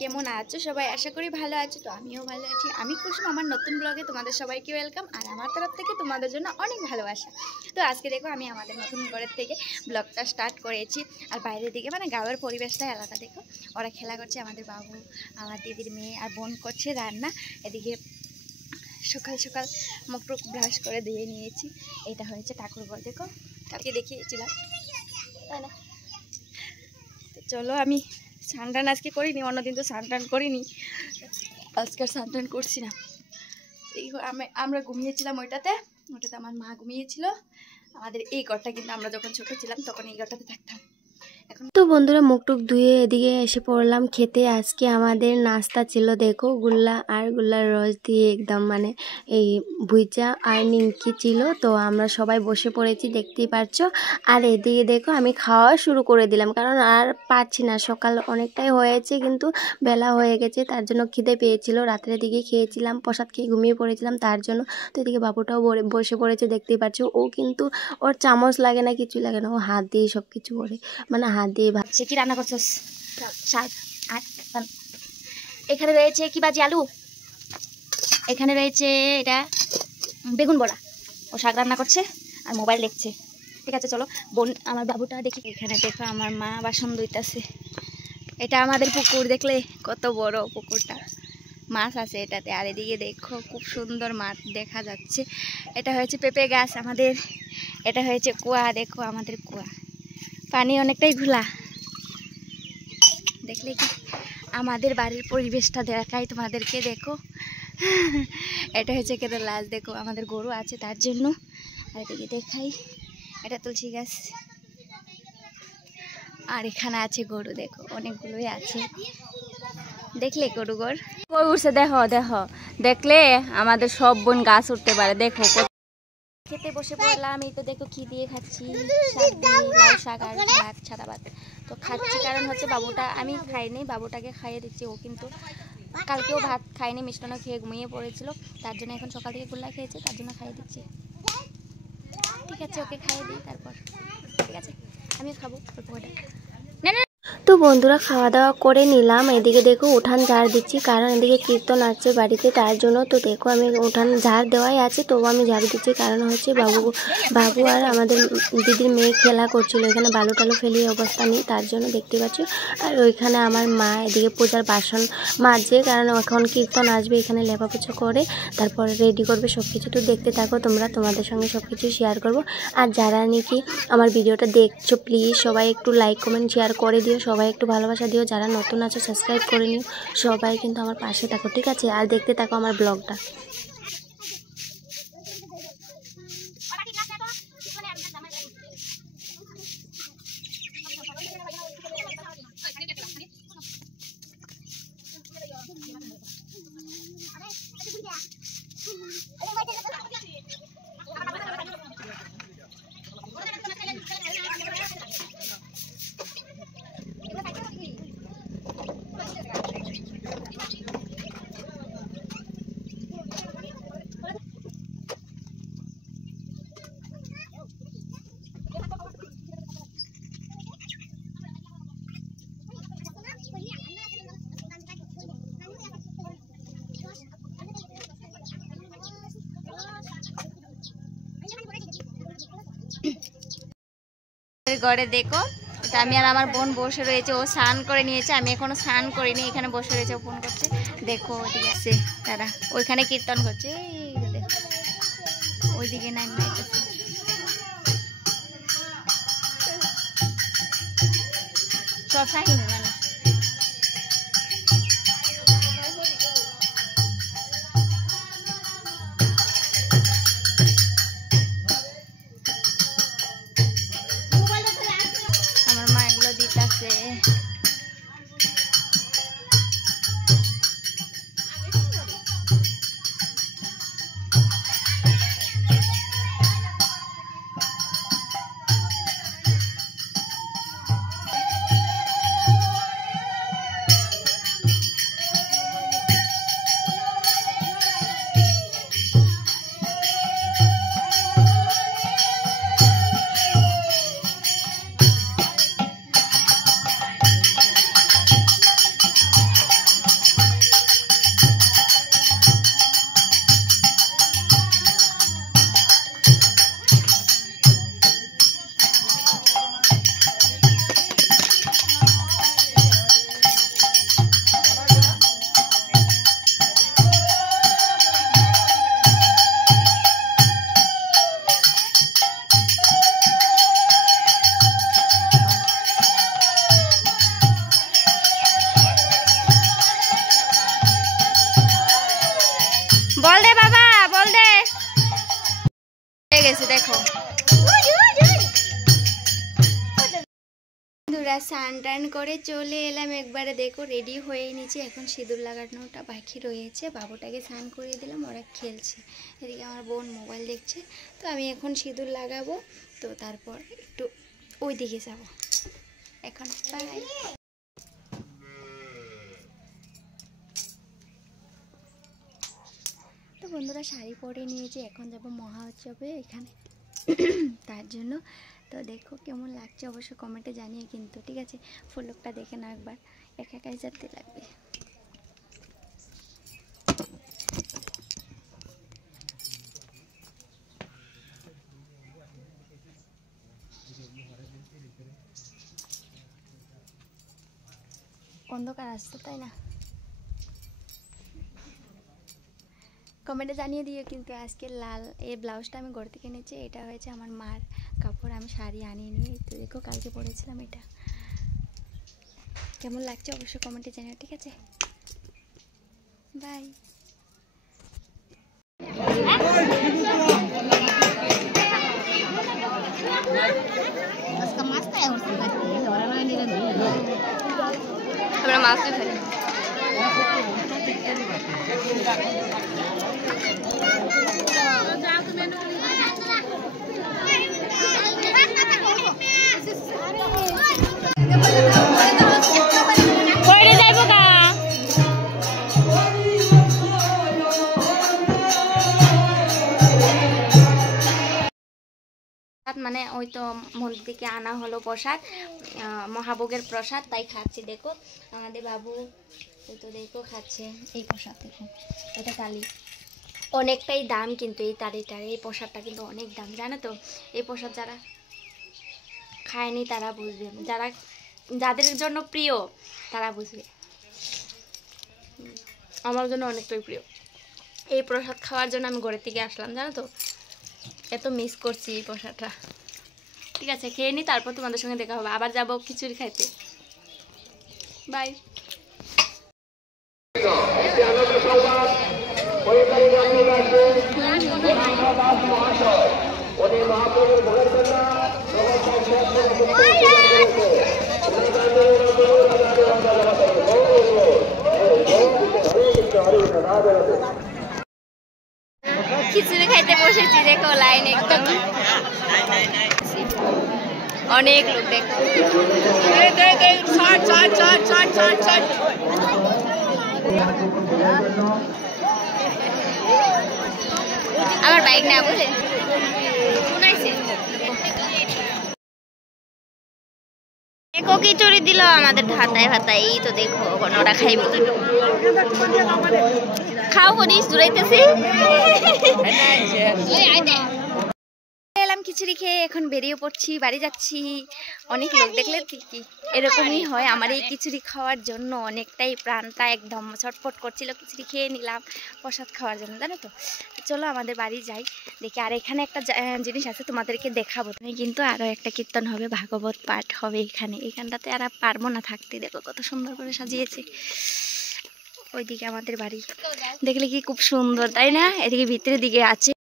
কেমন আছো সবাই? আশা করি ভালো আছো। তো আমিও ভালো আছি। আমি কুসুম, আমার নতুন ব্লগে তোমাদের সবাইকে ওয়েলকাম। আর আমার তরফ থেকে তোমাদের জন্য অনেক ভালোবাসা। তো আজকে দেখো আমি আমাদের নতুন ঘরের থেকে ব্লগটা স্টার্ট করেছি। আর বাইরের দিকে মানে গাঁয়ের পরিবেশটা আলাদা। দেখো ওরা খেলা করছে, আমাদের বাবু, আমার দিদির মেয়ে আর বোন করছে রান্না। এদিকে সকাল সকাল মুখ টুক ব্রাশ করে দিয়ে নিয়েছি। এটা হয়েছে ঠাকুর ঘর, দেখো কালকে দেখিয়েছিলাম, তাই না? তো চলো, আমি স্নান আজকে করিনি, অন্যদিন তো স্নান করিনি, আজকে আর স্নান করছি না। আমরা ঘুমিয়েছিলাম ওইটাতে আমার মা ঘুমিয়েছিল। আমাদের এই ঘরটা কিন্তু আমরা যখন ছোট ছিলাম তখন এই ঘরটাতে থাকতাম। তো বন্ধুরা মুখ টুক ধুয়ে এদিকে এসে পড়লাম খেতে। আজকে আমাদের নাস্তা ছিল দেখো গুল্লা আর গুল্লার রস দিয়ে একদম মানে এই ভুইচা আর নিমকি ছিল। তো আমরা সবাই বসে পড়েছি, দেখতেই পারছো। আর এদিকে দেখো আমি খাওয়া শুরু করে দিলাম, কারণ আর পাচ্ছি না, সকাল অনেকটাই হয়েছে কিন্তু বেলা হয়ে গেছে, তার জন্য খিদে পেয়েছিল। রাতের দিকে খেয়েছিলাম, প্রসাদ খেয়ে ঘুমিয়ে পড়েছিলাম তার জন্য। তো এদিকে বাবুটাও বসে পড়েছে, দেখতেই পাচ্ছো। ও কিন্তু ওর চামচ লাগে না, কিছু লাগে না, ও হাত দিয়ে সব কিছু করে, মানে হাত দিয়ে ভাবছে। কি রান্না করছস? শাক। আর এখানে রয়েছে কি ভাজি, আলু। এখানে রয়েছে এটা বেগুন বড়া। ও শাক রান্না করছে আর মোবাইল দেখছে। ঠিক আছে চলো, বোন আমার বাবুটা দেখি। এখানে দেখো আমার মা বাসন ধুইতেছে। এটা আমাদের পুকুর, দেখলে কত বড় পুকুরটা, মাছ আছে এটাতে। আর এদিকে দেখো খুব সুন্দর মাছ দেখা যাচ্ছে। এটা হয়েছে পেঁপে গাছ আমাদের। এটা হয়েছে কুয়া, দেখো আমাদের কুয়া, পানি অনেকটাই ঘোলা। দেখলে কি আমাদের বাড়ির পরিবেশটা দেখাই তোমাদেরকে, দেখো। এটা হচ্ছে কেরালাস, দেখো আমাদের গরু আছে তার জন্য। আর এদিকে দেখাই, এটা তুলসী গাছ। আর এখানে আছে গরু, দেখো অনেকগুলোই আছে, দেখলে গরু ঘর কই উঠছে। দেখো দেখো, দেখলে আমাদের সব বোন গাছ উঠতে পারে। দেখো খেতে বসে পড়লাম। এই তো দেখো কি দিয়ে খাচ্ছি, শাক দিয়ে, লাউ শাক আর ভাত, সাদা ভাত। তো খাচ্ছি কারণ হচ্ছে বাবুটা, আমি খাইনি, বাবুটাকে খাইয়ে দিচ্ছি। ও কিন্তু কালকেও ভাত খায়নি, মিষ্টান্ন খেয়ে ঘুমিয়ে পড়েছিল, তার জন্য এখন সকাল থেকে গোল্লা খেয়েছে, তার জন্য খাইয়ে দিচ্ছি। ঠিক আছে, ওকে খাইয়ে দিই, তারপর ঠিক আছে আমিও খাবো অল্প কটা। তো বন্ধুরা খাওয়া দাওয়া করে নিলাম। এদিকে দেখো উঠান ঝাড় দিচ্ছি, কারণ এদিকে কীর্তন আছে বাড়িতে, তার জন্য। তো দেখো আমি উঠান ঝাড় দেওয়াই আছে, তবু আমি ঝাড় দিচ্ছি, কারণ হচ্ছে বাবু আর আমাদের দিদির মেয়ে খেলা করছিল, এখানে বালু টালু ফেলিয়ে অবস্থা নেই, তার জন্য দেখতে পাচ্ছি। আর ওইখানে আমার মা এদিকে পূজার বাসন মাজছে, কারণ এখন কীর্তন আসবে, এখানে লেপাপোছা করে তারপরে রেডি করবে সব কিছু। তো দেখতে থাকো তোমরা, তোমাদের সঙ্গে সব কিছু শেয়ার করবো। আর যারা নাকি আমার ভিডিওটা দেখছো প্লিজ সবাই একটু লাইক কমেন্ট শেয়ার করে দিও, সবাই একটু ভালোবাসা দিও। যারা নতুন আছো সাবস্ক্রাইব করে নিও, সবাই কিন্তু আমার পাশে থাকো, ঠিক আছে? আর দেখতে থাকো আমার ব্লগটা। ঘরে দেখো, এটা আমি আর আমার বোন বসে রয়েছে। ও স্নান করে নিয়েছে, আমি এখনো স্নান করিনি। এখানে বসে রয়েছে, ও ফোন করছে। দেখো ওদিকে আছে তারা, ওইখানে কীর্তন করছে। দেখো ওইদিকে নাই সব সাহিনী মানে। আমার মা এগুলো দিতেছে। বল দে বাবা, বল দে। হয়ে গেছে দেখো। বন্ধুরা স্নান টান করে চলে এলাম একবারে, দেখো রেডি হয়ে নিয়েছি। এখন সিঁদুর লাগানোটা বাকি রয়েছে, বাবুটাকে স্নান করিয়ে দিলাম, ওরা খেলছে। এদিকে আমার বোন মোবাইল দেখছে। তো আমি এখন সিঁদুর লাগাবো, তো তারপর একটু ওই দিকে যাবো এখন। বাই। তো বন্ধুরা শাড়ি পরে নিয়েছি, এখন যাব মহা উৎসবে এখানে তার জন্য। তো দেখো কেমন লাগছে অবশ্যই কমেন্টে জানিয়ে কিন্তু, ঠিক আছে? ফুল লুকটা দেখে না একবার, একা একাই যেতে লাগবে। অন্ধকার আসতো তাই না? কমেন্টে জানিয়ে দিও কিন্তু। আজকে লাল এই ব্লাউজটা আমি ঘর থেকে কিনেছি, এটা হয়েছে আমার মার কাপড়, আমি শাড়ি আনিয়ে নিয়ে তো দেখো কালকে পরেছিলাম। এটা কেমন লাগছে অবশ্যই কমেন্টে জানিও, ঠিক আছে? বাই। আমরা মাছ খাই। মানে ওই তো মন্দির থেকে আনা হলো প্রসাদ, মহাভোগের প্রসাদ, তাই খাচ্ছি। দেখো আমাদের বাবু তো দেখো খাচ্ছে এই প্রসাদ। দেখো এটা তালি, অনেকটাই দাম কিন্তু এই তালিটার, এই প্রসাদটা কিন্তু অনেক দাম, জানো তো? এই প্রসাদ যারা খায়নি তারা বুঝবে, যাদের জন্য প্রিয় তারা বুঝবে। আমার জন্য অনেকটাই প্রিয় এই প্রসাদ খাওয়ার জন্য আমি ঘরের থেকে আসলাম, জানো তো? এত মিস করছি এই প্রসাদটা। ঠিক আছে, খেয়ে নি, তারপর তোমাদের সঙ্গে দেখা হবে। আবার যাবো খিচুড়ি খাইতে। বাই। খিচুড়ি খাইতে বসেছি, দেখো লাইন একদম, অনেক লোক। দেখো আমার বাইক না বুঝলে শুনাইছে। দেখো খিচুড়ি দিল আমাদের ভাতায় ভাতায়, এই তো দেখো ওরা খাইব। খাও করিস দূরাইতেছি। এলাম খিচুড়ি খেয়ে, এখন বেরিয়ে পড়ছি, বাড়ি যাচ্ছি। অনেক লোক দেখলে কি এরকমই হয় আমার এই খিচুড়ি খাওয়ার জন্য, অনেকটাই প্রাণটা একদম ছটফট করছিল। খিচুড়ি খেয়ে নিলাম প্রসাদ খাওয়ার জন্য, জানো তো? চলো আমাদের বাড়ি যাই, দেখি। আর এখানে একটা জিনিস আছে তোমাদেরকে দেখাবো, কিন্তু আরও একটা কীর্তন হবে, ভাগবত পাঠ হবে এখানটাতে। আর পারবো না থাকতে, দেখো কত সুন্দর করে সাজিয়েছে। ওইদিকে আমাদের বাড়ি, দেখলে কি খুব সুন্দর তাই না? এদিকে ভিতরের দিকে আছে